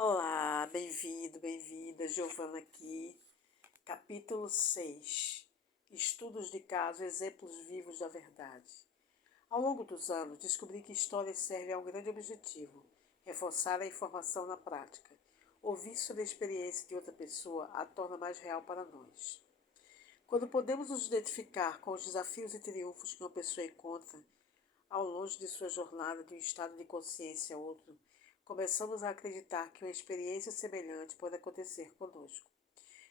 Olá, bem-vindo, bem-vinda, Giovana aqui. Capítulo 6. Estudos de caso, exemplos vivos da verdade. Ao longo dos anos, descobri que histórias servem a um grande objetivo: reforçar a informação na prática. Ouvir sobre a experiência de outra pessoa a torna mais real para nós. Quando podemos nos identificar com os desafios e triunfos que uma pessoa encontra ao longe de sua jornada de um estado de consciência a outro, começamos a acreditar que uma experiência semelhante pode acontecer conosco.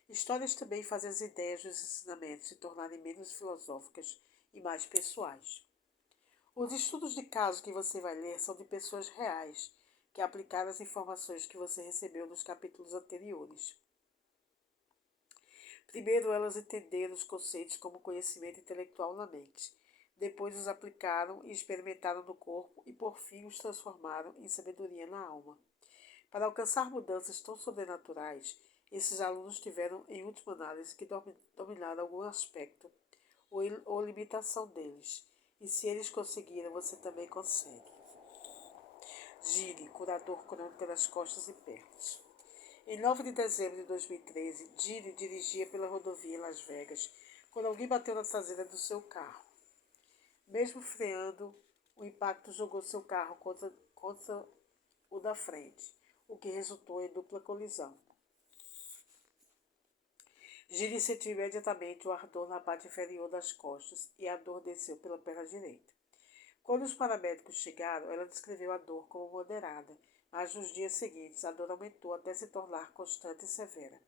Histórias também fazem as ideias dos ensinamentos se tornarem menos filosóficas e mais pessoais. Os estudos de caso que você vai ler são de pessoas reais, que aplicaram as informações que você recebeu nos capítulos anteriores. Primeiro, elas entenderam os conceitos como conhecimento intelectual na mente. Depois, os aplicaram e experimentaram no corpo e, por fim, os transformaram em sabedoria na alma. Para alcançar mudanças tão sobrenaturais, esses alunos tiveram, em última análise, que dominar algum aspecto ou limitação deles. E se eles conseguiram, você também consegue. Gire, curador crônico das costas e pernas. Em 9 de dezembro de 2013, Gire dirigia pela rodovia em Las Vegas quando alguém bateu na traseira do seu carro. Mesmo freando, o impacto jogou seu carro contra o da frente, o que resultou em dupla colisão. Gire sentiu imediatamente o ardor na parte inferior das costas e a dor desceu pela perna direita. Quando os paramédicos chegaram, ela descreveu a dor como moderada, mas nos dias seguintes a dor aumentou até se tornar constante e severa.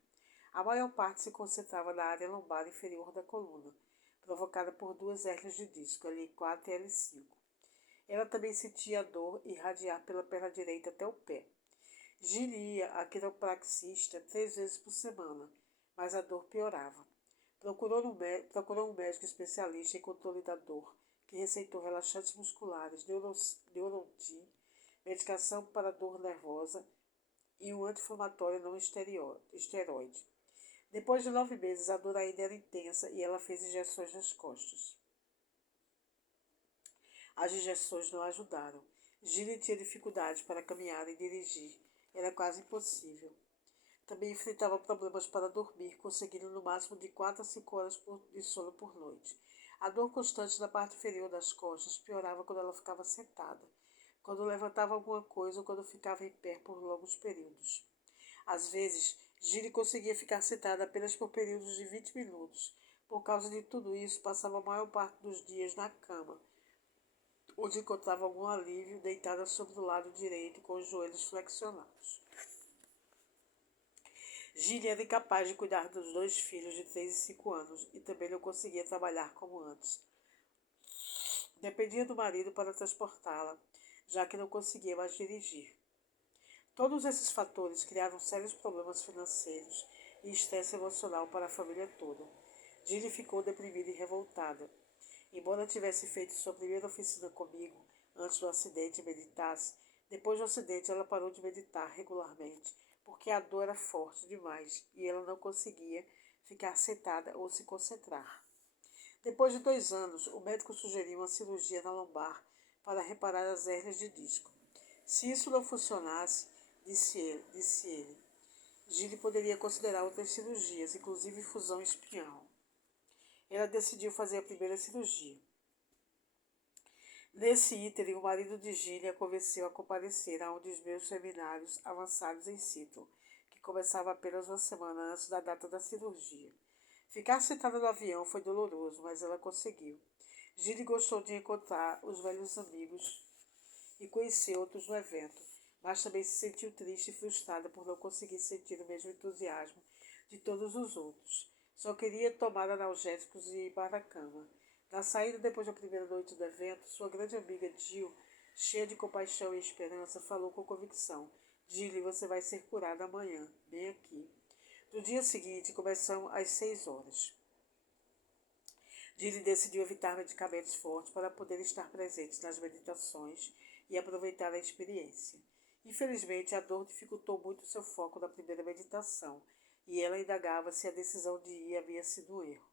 A maior parte se concentrava na área lombar inferior da coluna, provocada por duas hérnias de disco, L4 e L5. Ela também sentia a dor irradiar pela perna direita até o pé. Giria a quiropraxista 3 vezes por semana, mas a dor piorava. Procurou um médico especialista em controle da dor, que receitou relaxantes musculares, Neurontin, medicação para dor nervosa e um anti-inflamatório não esteroide. Depois de 9 meses, a dor ainda era intensa e ela fez injeções nas costas. As injeções não ajudaram. Gilly tinha dificuldade para caminhar e dirigir. Era quase impossível. Também enfrentava problemas para dormir, conseguindo no máximo de 4 a 5 horas de sono por noite. A dor constante na parte inferior das costas piorava quando ela ficava sentada, quando levantava alguma coisa ou quando ficava em pé por longos períodos. Às vezes, Gilly conseguia ficar sentada apenas por períodos de 20 minutos. Por causa de tudo isso, passava a maior parte dos dias na cama, onde encontrava algum alívio deitada sobre o lado direito com os joelhos flexionados. Gilly era incapaz de cuidar dos 2 filhos de 3 e 5 anos e também não conseguia trabalhar como antes. Dependia do marido para transportá-la, já que não conseguia mais dirigir. Todos esses fatores criaram sérios problemas financeiros e estresse emocional para a família toda. Gilly ficou deprimida e revoltada. Embora tivesse feito sua primeira oficina comigo antes do acidente e meditasse, depois do acidente ela parou de meditar regularmente, porque a dor era forte demais e ela não conseguia ficar sentada ou se concentrar. Depois de 2 anos, o médico sugeriu uma cirurgia na lombar para reparar as hérnias de disco. Se isso não funcionasse, disse ele, Gilly poderia considerar outras cirurgias, inclusive fusão espinhal. Ela decidiu fazer a primeira cirurgia. Nesse ínterim, o marido de Gilly a convenceu a comparecer a um dos meus seminários avançados em Seattle, que começava apenas uma semana antes da data da cirurgia. Ficar sentada no avião foi doloroso, mas ela conseguiu. Gilly gostou de encontrar os velhos amigos e conhecer outros no evento, mas também se sentiu triste e frustrada por não conseguir sentir o mesmo entusiasmo de todos os outros. Só queria tomar analgésicos e ir para a cama. Na saída, depois da primeira noite do evento, sua grande amiga Jill, cheia de compaixão e esperança, falou com convicção: Gilly, você vai ser curada amanhã, bem aqui. No dia seguinte, começam às 6 horas. Gilly decidiu evitar medicamentos fortes para poder estar presente nas meditações e aproveitar a experiência. Infelizmente, a dor dificultou muito seu foco na primeira meditação, e ela indagava se a decisão de ir havia sido um erro.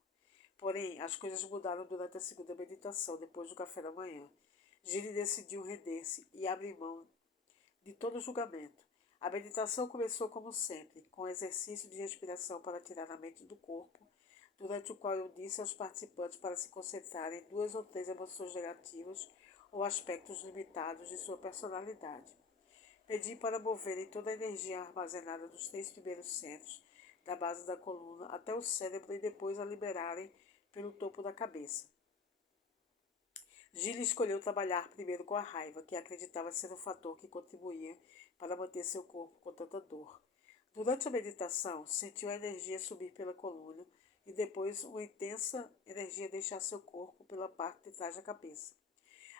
Porém, as coisas mudaram durante a segunda meditação, depois do café da manhã. Gilly decidiu render-se e abrir mão de todo julgamento. A meditação começou como sempre, com um exercício de respiração para tirar a mente do corpo, durante o qual eu disse aos participantes para se concentrarem em 2 ou 3 emoções negativas ou aspectos limitados de sua personalidade. Pedi para moverem toda a energia armazenada nos 3 primeiros centros, da base da coluna até o cérebro e depois a liberarem pelo topo da cabeça. Gilles escolheu trabalhar primeiro com a raiva, que acreditava ser o fator que contribuía para manter seu corpo com tanta dor. Durante a meditação, sentiu a energia subir pela coluna e depois uma intensa energia deixar seu corpo pela parte de trás da cabeça.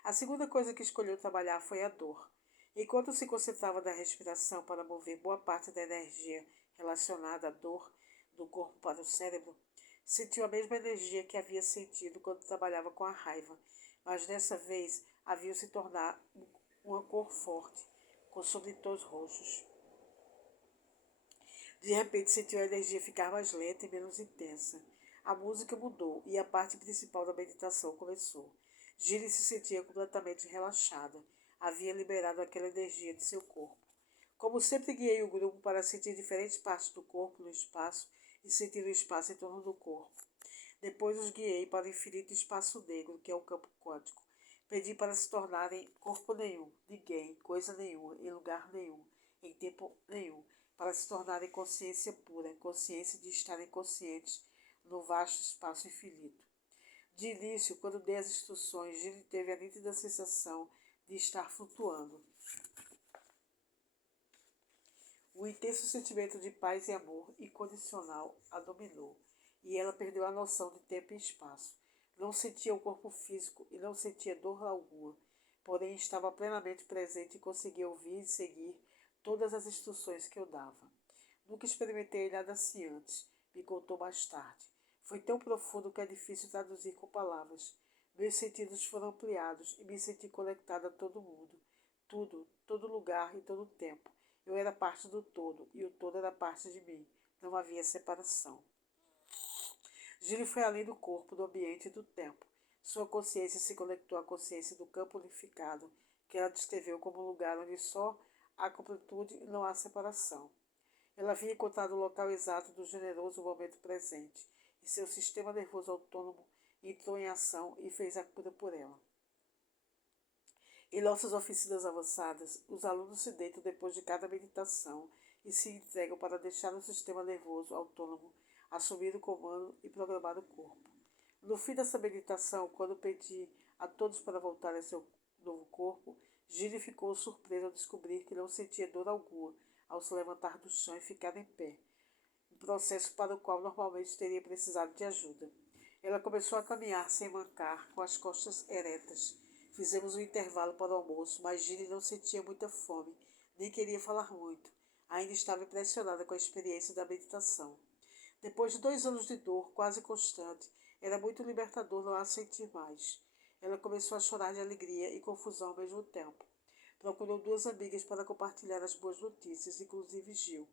A segunda coisa que escolheu trabalhar foi a dor. Enquanto se concentrava na respiração para mover boa parte da energia relacionada à dor do corpo para o cérebro, sentiu a mesma energia que havia sentido quando trabalhava com a raiva, mas dessa vez havia se tornar uma cor forte, com subtons roxos. De repente sentiu a energia ficar mais lenta e menos intensa. A música mudou e a parte principal da meditação começou. Gilles se sentia completamente relaxada. Havia liberado aquela energia de seu corpo. Como sempre guiei o grupo para sentir diferentes partes do corpo no espaço e sentir o espaço em torno do corpo. Depois os guiei para o infinito espaço negro, que é o campo quântico. Pedi para se tornarem corpo nenhum, ninguém, coisa nenhuma, em lugar nenhum, em tempo nenhum, para se tornarem consciência pura, consciência de estarem conscientes no vasto espaço infinito. De início, quando dei as instruções, Gilles teve a nítida sensação de estar flutuando. Um intenso sentimento de paz e amor incondicional a dominou, e ela perdeu a noção de tempo e espaço. Não sentia o corpo físico e não sentia dor alguma, porém estava plenamente presente e conseguia ouvir e seguir todas as instruções que eu dava. Nunca experimentei nada assim antes, me contou mais tarde. Foi tão profundo que é difícil traduzir com palavras. Meus sentidos foram ampliados e me senti conectada a todo mundo, tudo, todo lugar e todo tempo. Eu era parte do todo e o todo era parte de mim. Não havia separação. Gilles foi além do corpo, do ambiente e do tempo. Sua consciência se conectou à consciência do campo unificado, que ela descreveu como um lugar onde só há completude e não há separação. Ela havia encontrado o local exato do generoso momento presente, e seu sistema nervoso autônomo entrou em ação e fez a cura por ela. Em nossas oficinas avançadas, os alunos se deitam depois de cada meditação e se entregam para deixar o sistema nervoso autônomo assumir o comando e programar o corpo. No fim dessa meditação, quando pedi a todos para voltar a seu novo corpo, Gilles ficou surpreso ao descobrir que não sentia dor alguma ao se levantar do chão e ficar em pé, um processo para o qual normalmente teria precisado de ajuda. Ela começou a caminhar sem mancar, com as costas eretas. Fizemos um intervalo para o almoço, mas Gilles não sentia muita fome, nem queria falar muito. Ainda estava impressionada com a experiência da meditação. Depois de 2 anos de dor quase constante, era muito libertador não a sentir mais. Ela começou a chorar de alegria e confusão ao mesmo tempo. Procurou 2 amigas para compartilhar as boas notícias, inclusive Gil,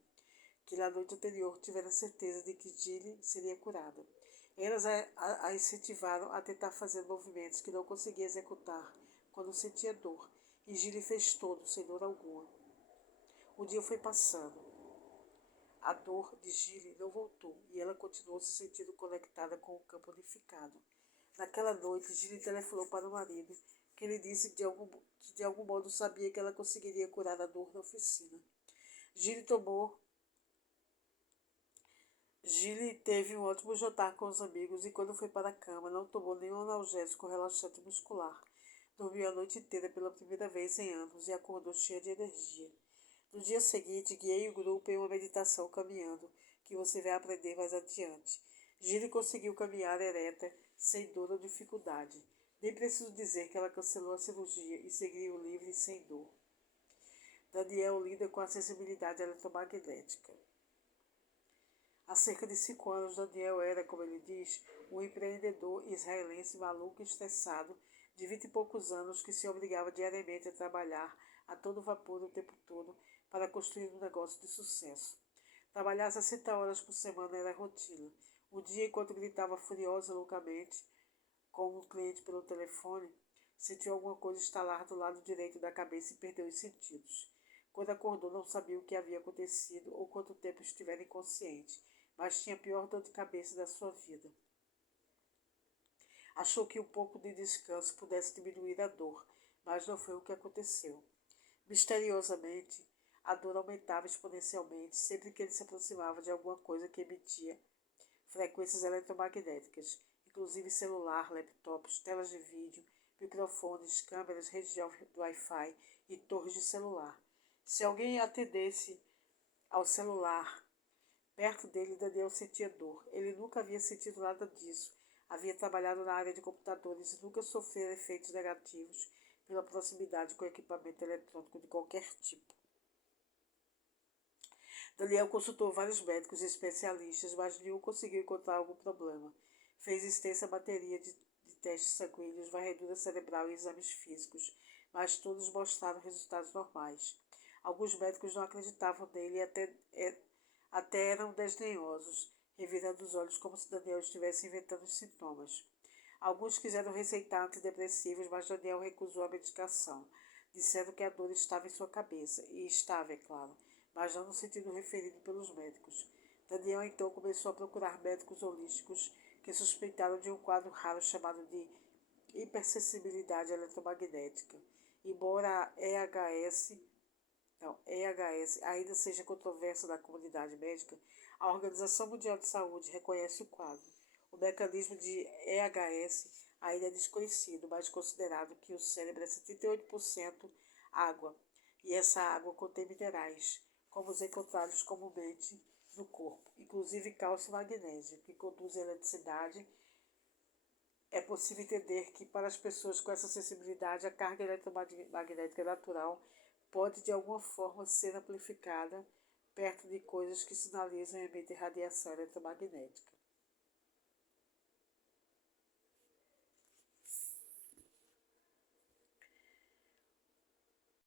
que na noite anterior tivera certeza de que Gilles seria curada. Elas a incentivaram a tentar fazer movimentos que não conseguia executar quando sentia dor, e Gilles fez todo, sem dor alguma. O dia foi passando. A dor de Gilles não voltou, e ela continuou se sentindo conectada com o campo unificado. Naquela noite, Gilles telefonou para o marido, que lhe disse que de algum modo sabia que ela conseguiria curar a dor na oficina. Gilles teve um ótimo jantar com os amigos e quando foi para a cama não tomou nenhum analgésico relaxante muscular. Dormiu a noite inteira pela primeira vez em anos e acordou cheia de energia. No dia seguinte, guiei o grupo em uma meditação caminhando, que você vai aprender mais adiante. Gilles conseguiu caminhar ereta, sem dor ou dificuldade. Nem preciso dizer que ela cancelou a cirurgia e seguiu livre e sem dor. Daniel lida com a sensibilidade eletromagnética. Há cerca de 5 anos, Daniel era, como ele diz, um empreendedor israelense maluco e estressado, de 20 e poucos anos, que se obrigava diariamente a trabalhar a todo vapor o tempo todo para construir um negócio de sucesso. Trabalhar 60 horas por semana era rotina. Um dia, enquanto gritava furiosa loucamente com um cliente pelo telefone, sentiu alguma coisa estalar do lado direito da cabeça e perdeu os sentidos. Quando acordou, não sabia o que havia acontecido ou quanto tempo estivera inconsciente, mas tinha a pior dor de cabeça da sua vida. Achou que um pouco de descanso pudesse diminuir a dor, mas não foi o que aconteceu. Misteriosamente, a dor aumentava exponencialmente sempre que ele se aproximava de alguma coisa que emitia frequências eletromagnéticas, inclusive celular, laptops, telas de vídeo, microfones, câmeras, redes de Wi-Fi e torres de celular. Se alguém atendesse ao celular perto dele, Daniel sentia dor. Ele nunca havia sentido nada disso. Havia trabalhado na área de computadores e nunca sofreu efeitos negativos pela proximidade com equipamento eletrônico de qualquer tipo. Daniel consultou vários médicos e especialistas, mas nenhum conseguiu encontrar algum problema. Fez extensa bateria de testes sanguíneos, varredura cerebral e exames físicos, mas todos mostraram resultados normais. Alguns médicos não acreditavam nele e até eram desdenhosos, revirando os olhos como se Daniel estivesse inventando os sintomas. Alguns quiseram receitar antidepressivos, mas Daniel recusou a medicação. Disseram que a dor estava em sua cabeça, e estava, é claro, mas não no sentido referido pelos médicos. Daniel então começou a procurar médicos holísticos que suspeitaram de um quadro raro chamado de hipersensibilidade eletromagnética. Embora a EHS ainda seja controversa na comunidade médica, a Organização Mundial de Saúde reconhece o quadro. O mecanismo de EHS ainda é desconhecido, mas considerado que o cérebro é 78% água, e essa água contém minerais, como os encontrados comumente no corpo, inclusive cálcio e magnésio, que conduzem a eletricidade. É possível entender que, para as pessoas com essa sensibilidade, a carga eletromagnética natural pode, de alguma forma, ser amplificada perto de coisas que sinalizam e emitem radiação eletromagnética.